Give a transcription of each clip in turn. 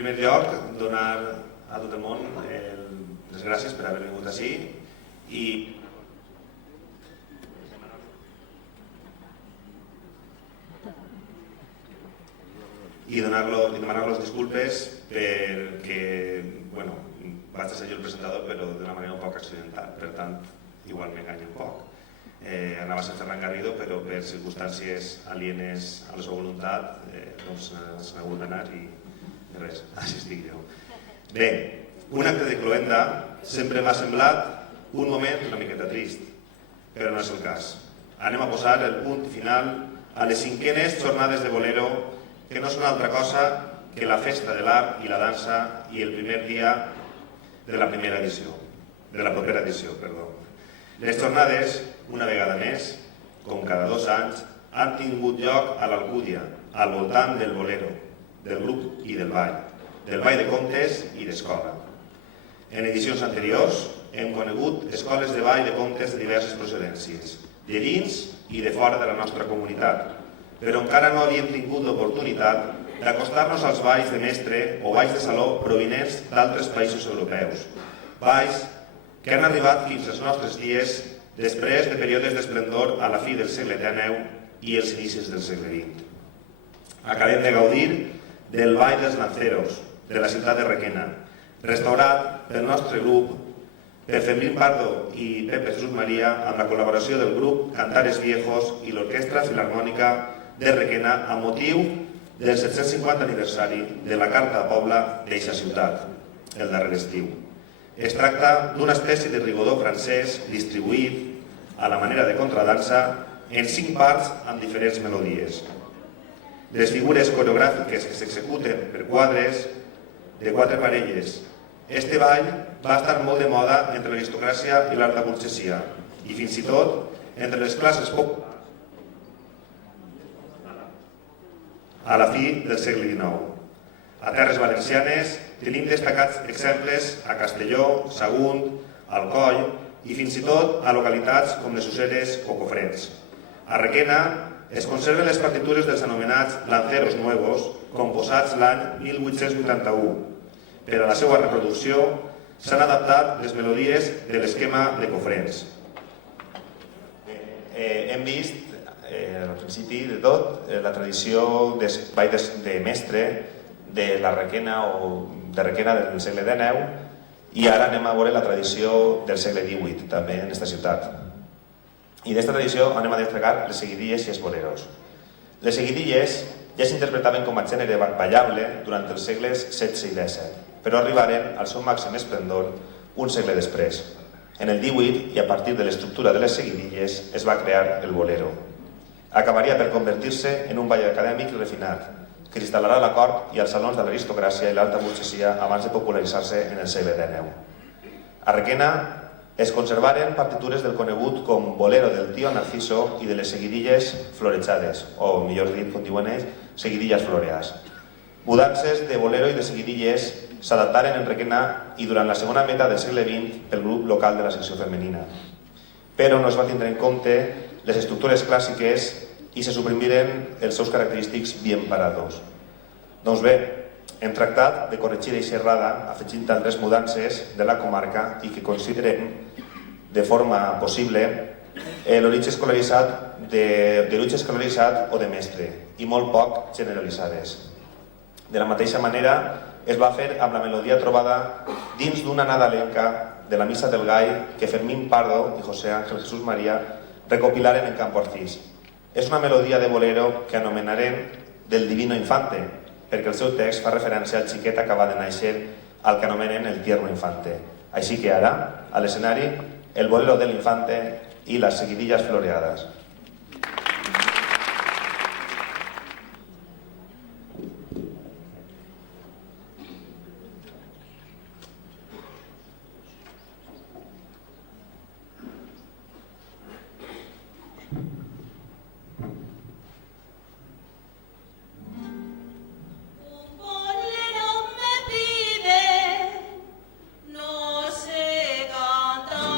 primer lloc, donar a tot el món les gràcies per haver vingut ací i demanar-los disculpes perquè, bueno, vaig ser jo el presentador però d'una manera un poc accidental, per tant, igual m'enganyo un poc. Anava a ser Ferran Garrido, però per circumstàncies alienes a la seva voluntat doncs s'ha hagut d'anar i res, així estic jo. Bé, un acte de cloenda sempre m'ha semblat un moment una miqueta trist, però no és el cas. Anem a posar el punt final a les 5enes jornades de Bolero, que no són altra cosa que la festa de l'art i la dansa i el primer dia de la propera edició. Les jornades, una vegada més, com cada 2 anys, han tingut lloc a l'Alcúdia, al voltant del bolero, del grup i del ball de contes i d'escola. En edicions anteriors hem conegut escoles de ball de contes de diverses procedències, de dins i de fora de la nostra comunitat, però encara no havíem tingut l'oportunitat d'acostar-nos als balls de mestre o balls de saló provinents d'altres països europeus, balls que han arribat fins als nostres dies després de períodes d'esplendor a la fi del segle XIX i els inicis del segle XX. Acabem de gaudir del Ball dels Lanceros, de la ciutat de Requena, restaurat pel nostre grup, per Fermín Pardo i Pepe Jesús María, amb la col·laboració del grup Cantares Viejos i l'Orquestra Filarmònica de Requena amb motiu del 750 aniversari de la Carta de Poble d'eixa ciutat, el darrer estiu. Es tracta d'una espècie de rigodó francès distribuït a la manera de contradansa en 5 parts amb diferents melodies. Les figures coreogràfiques que s'executen per quadres de 4 parelles. Este ball va estar molt de moda entre l'aristocràcia i l'alta burgesia i fins i tot entre les classes populars a la fi del segle XIX. A terres valencianes tenim destacats exemples a Castelló, Sagunt, Alcoi i fins i tot a localitats com les Useres o Cofrents. A Requena es conserven les partitures dels anomenats Lanceros Nuevos, composats l'any 1881. Per a la seva reproducció s'han adaptat les melodies de l'esquema de Cofrents. Hem vist, al principi de tot, la tradició de ball de mestre de la Requena o de Requena del segle XIX i ara anem a veure la tradició del segle XVIII, també en aquesta ciutat. I d'esta tradició anem a destacar les seguidilles i els boleros. Les seguidilles ja s'interpretaven com a gènere ballable durant els segles XVI i XVII, però arribaren al seu màxim esplendor un segle després. En el XVIII, i a partir de l'estructura de les seguidilles, es va crear el bolero. Acabaria per convertir-se en un ball acadèmic i refinat, que s'instal·larà a la cort i als salons de l'aristocràcia i l'alta burgesia abans de popularitzar-se en el segle XIX. A Requena es conservaren partitures del conegut com Bolero del Tío Narciso i de les seguidilles florejades, o millor dit, com diuen ells, seguidillas floreas. Mudances de bolero i de seguidilles s'adaptaren en Requena i durant la segona meitat del segle XX pel grup local de la secció femenina. Però no es va tindre en compte les estructures clàssiques i se suprimiren els seus característics bien parados. Doncs bé, hem tractat de corregir aquesta errada afegint altres mudances de la comarca i que considerem de forma possible l'origen escolaritzat o de mestre i molt poc generalitzades. De la mateixa manera es va fer amb la melodia trobada dins d'una nadalenca de la Missa del Gall que Fermín Pardo i José Ángel Jesús María recopilaren en Campo Arcís. És una melodia de bolero que anomenarem del Divino Infante, perquè el seu text fa referència al xiquet acabat de néixer al que anomenen el Tierno Infante. Així que ara, a l'escenari, el bolero de l'Infante i les seguidillas floreades. No sé cantar.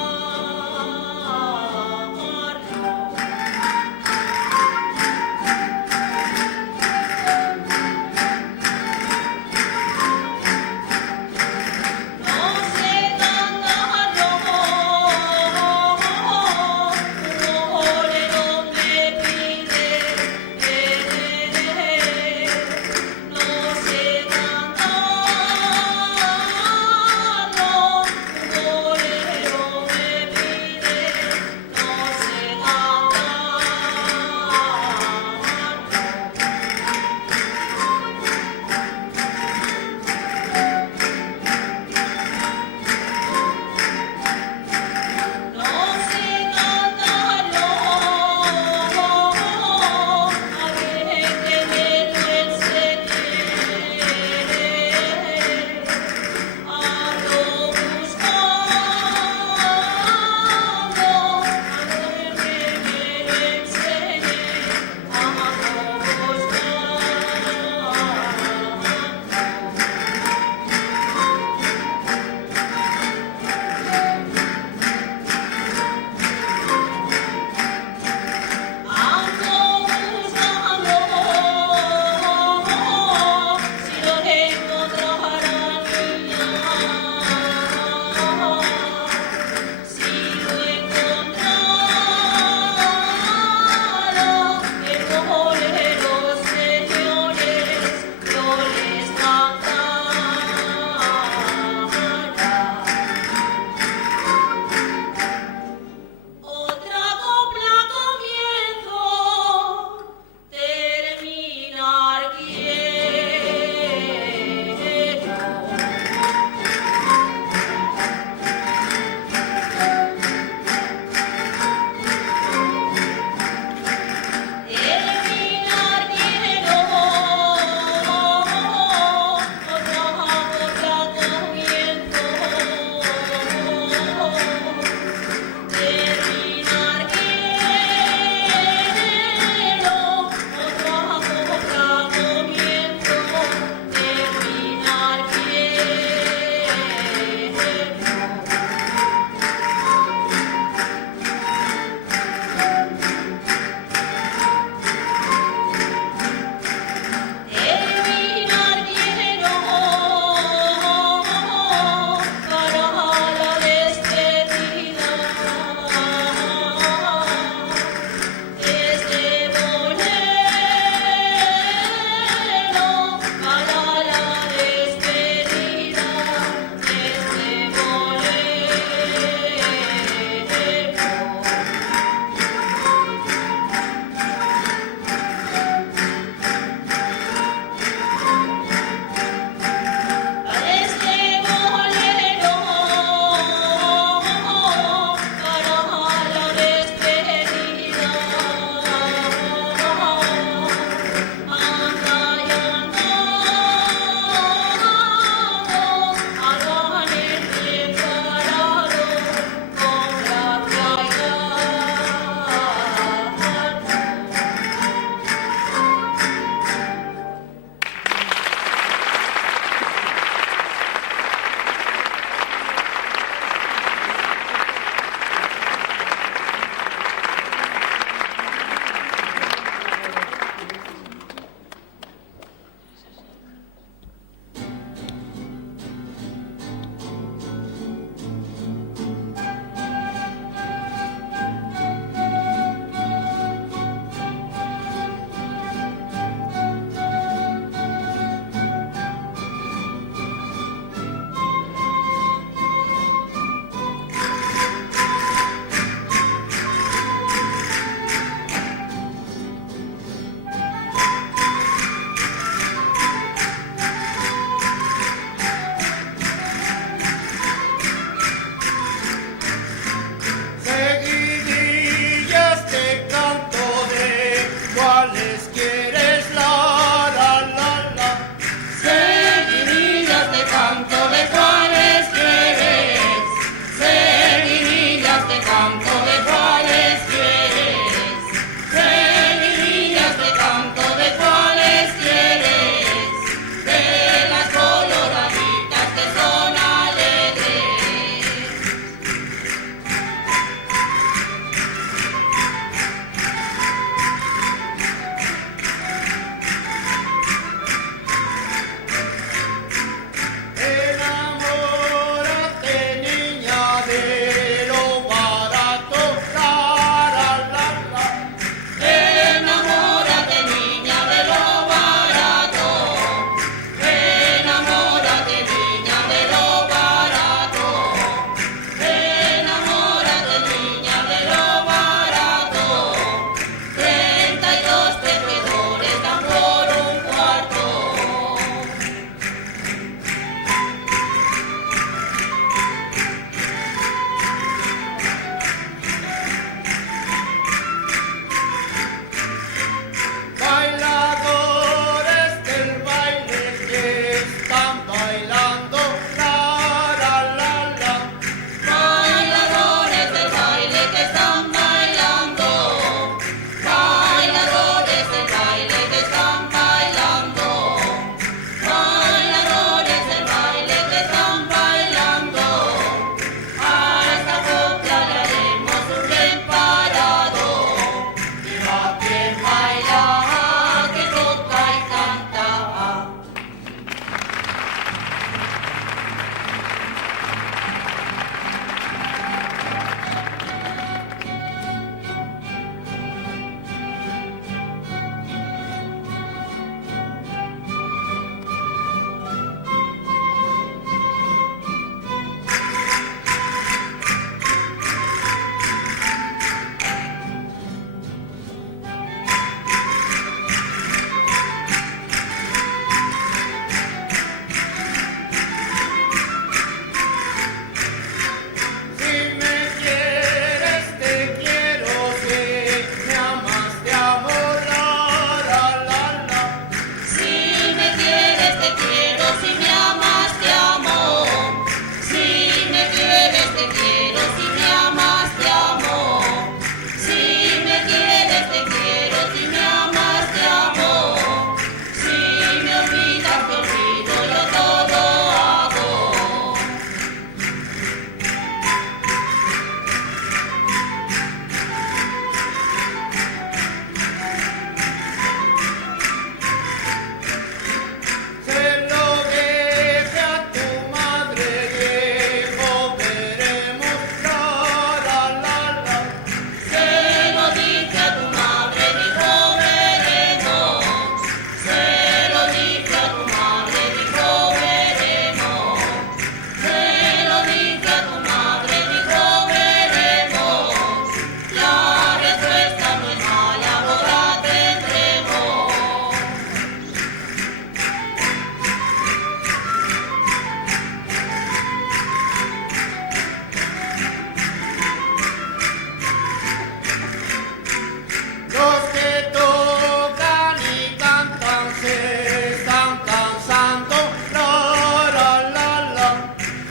se están cansando, la, la, la, la.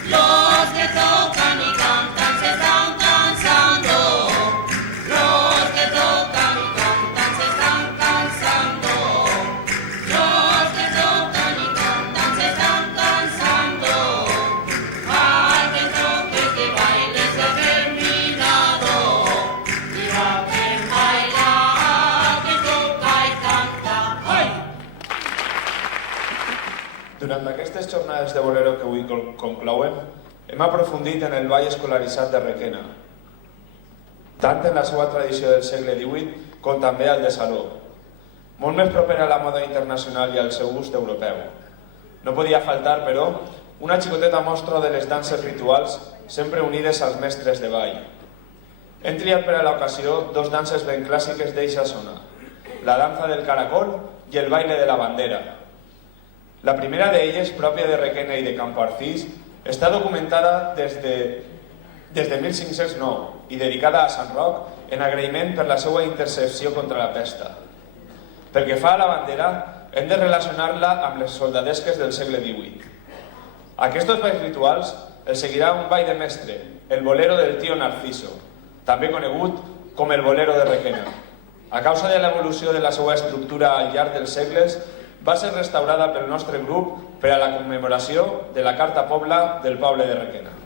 Los que tocan y cantan se están cansando. Los que tocan y cantan se están cansando. Los que tocan y cantan se están cansando. Hay que toque que baile se ha terminado. Y va que baila, que toca i canta. Ai! Durant aquestes jornades de bolero que avui conclouen, hem aprofundit en el ball escolaritzat de Requena, tant en la seva tradició del segle XVIII com també al de saló, molt més proper a la moda internacional i al seu gust europeu. No podia faltar, però, una xicoteta mostra de les danses rituals sempre unides als mestres de ball. Hem triat per a l'ocasió dos danses ben clàssiques d'eixa zona, la danza del caracol i el baile de la bandera. La primera d'elles, pròpia de Requena i de Campoarcís, està documentada des de 1509 i dedicada a Sant Roc en agraïment per la seva intercessió contra la pesta. Pel que fa a la bandera, hem de relacionar-la amb les soldadesques del segle XVIII. Aquests balls rituals els seguirà un ball de mestre, el bolero del tío Narciso, també conegut com el bolero de Requena. A causa de l'evolució de la seva estructura al llarg dels segles, va ser restaurada pel nostre grup per a la commemoració de la Carta Pobla del poble de Requena.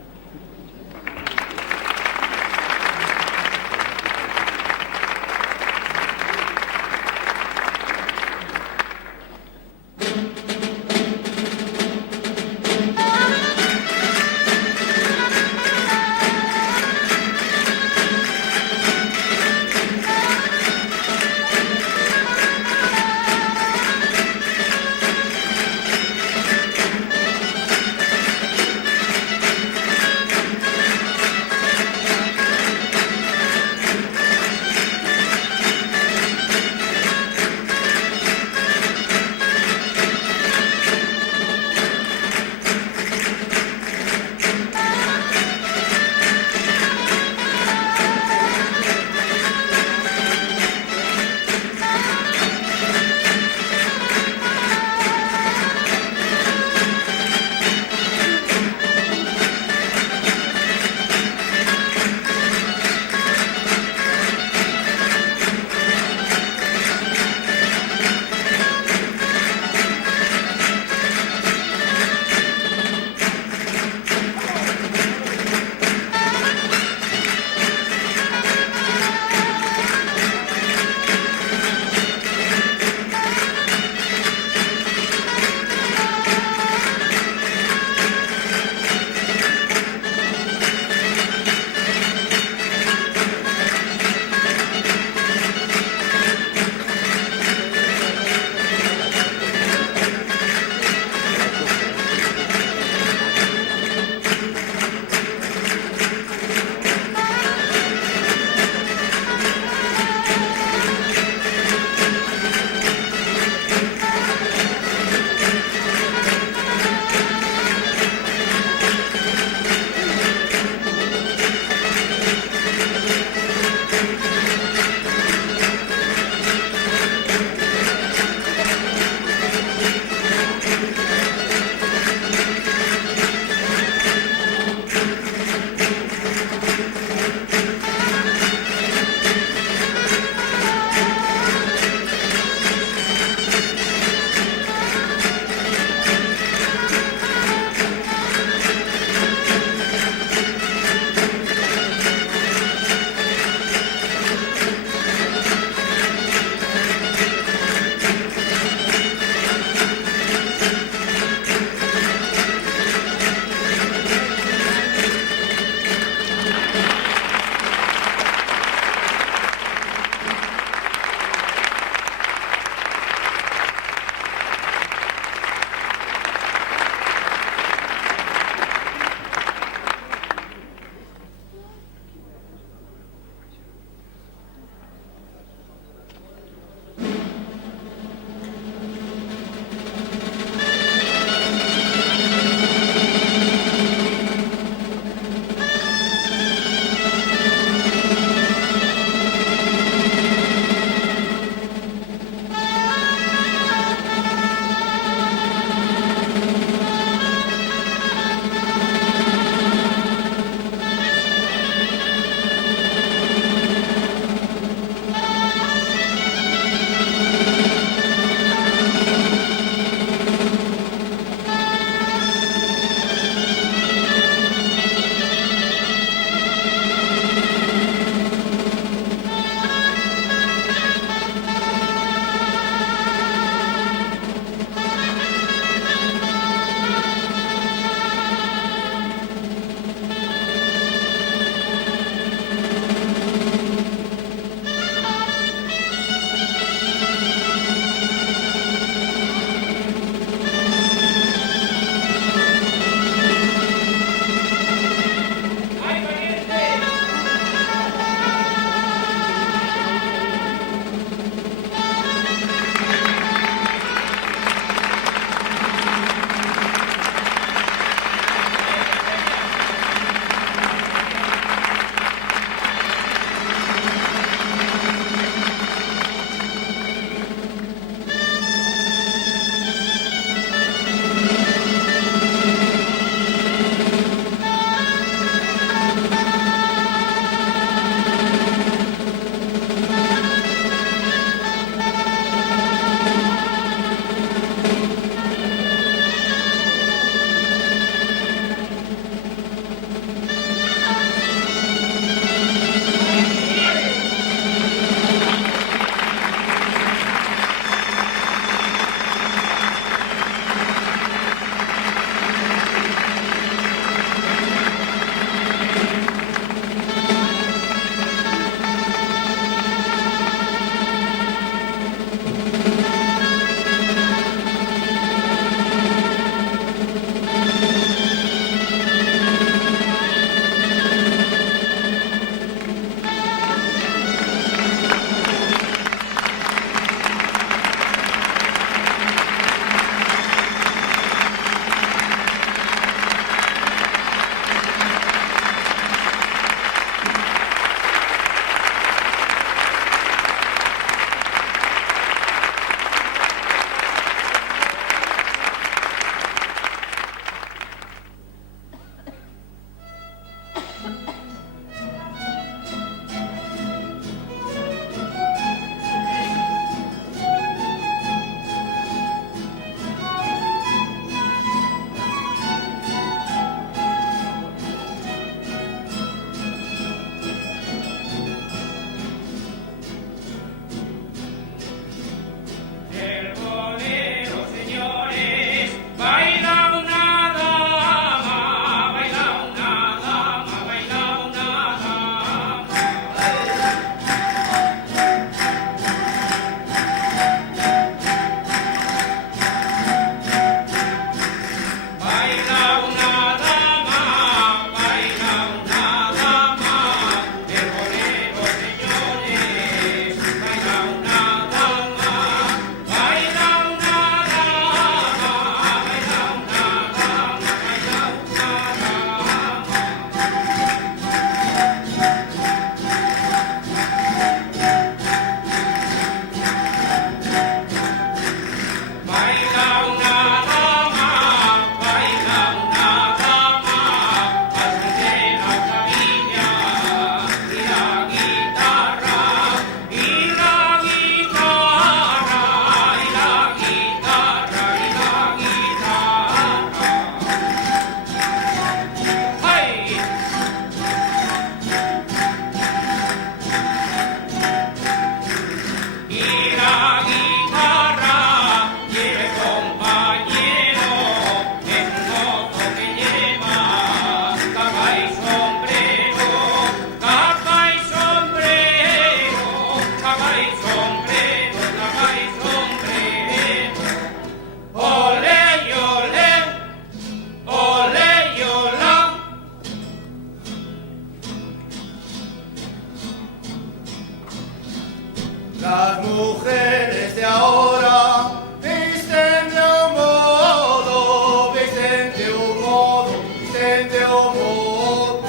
Las mujeres de ahora visten de un modo, visten de un modo, visten de un modo.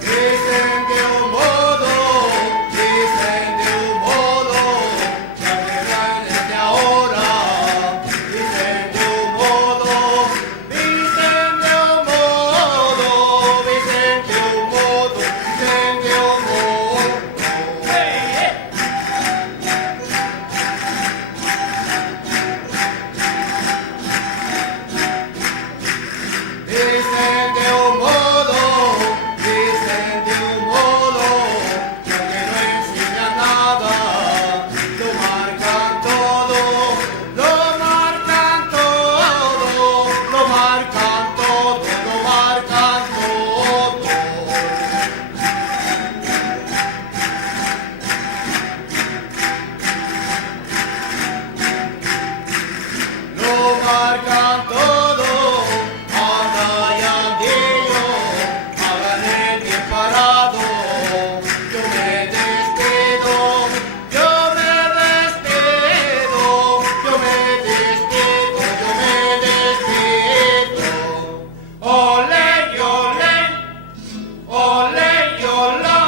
Visten de un modo, visten de un modo. Las mujeres de ahora visten de un modo. Visten de un modo, visten de un modo, visten de un modo. Visten de un modo, visten de un modo, que aunque no enseñan nada, lo marcan todo, lo marcan todo, lo marcan todo, lo marcan todo. Lo marcan todo, anda y andillo, hagan el bien parado. Yo me despido, yo me despido, yo me despido, yo me despido. Ole y ole, ole y ola.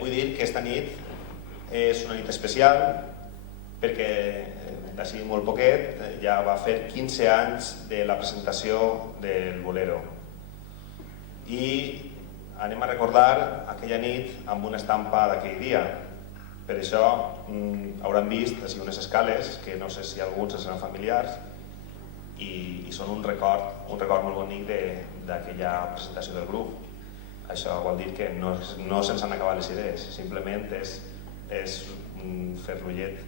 Vull dir que esta nit és una nit especial perquè d'ací molt poquet ja va fer 15 anys de la presentació del Bolero i anem a recordar aquella nit amb una estampa d'aquell dia. Per això hauran vist així unes escales que no sé si alguns seran familiars i són un record molt bonic d'aquella presentació del grup. Això vol dir que no se'ns han acabat les idees, simplement és fer rullet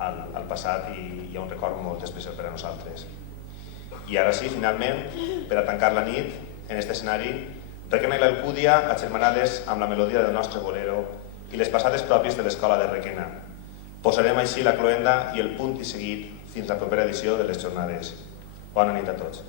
al passat i hi ha un record molt especial per a nosaltres. I ara sí, finalment, per a tancar la nit, en aquest escenari, Requena i l'Alcúdia agermanades amb la melodia del nostre bolero i les passades pròpies de l'escola de Requena. Posarem així la cloenda i el punt i seguit fins la propera edició de les jornades. Bona nit a tots.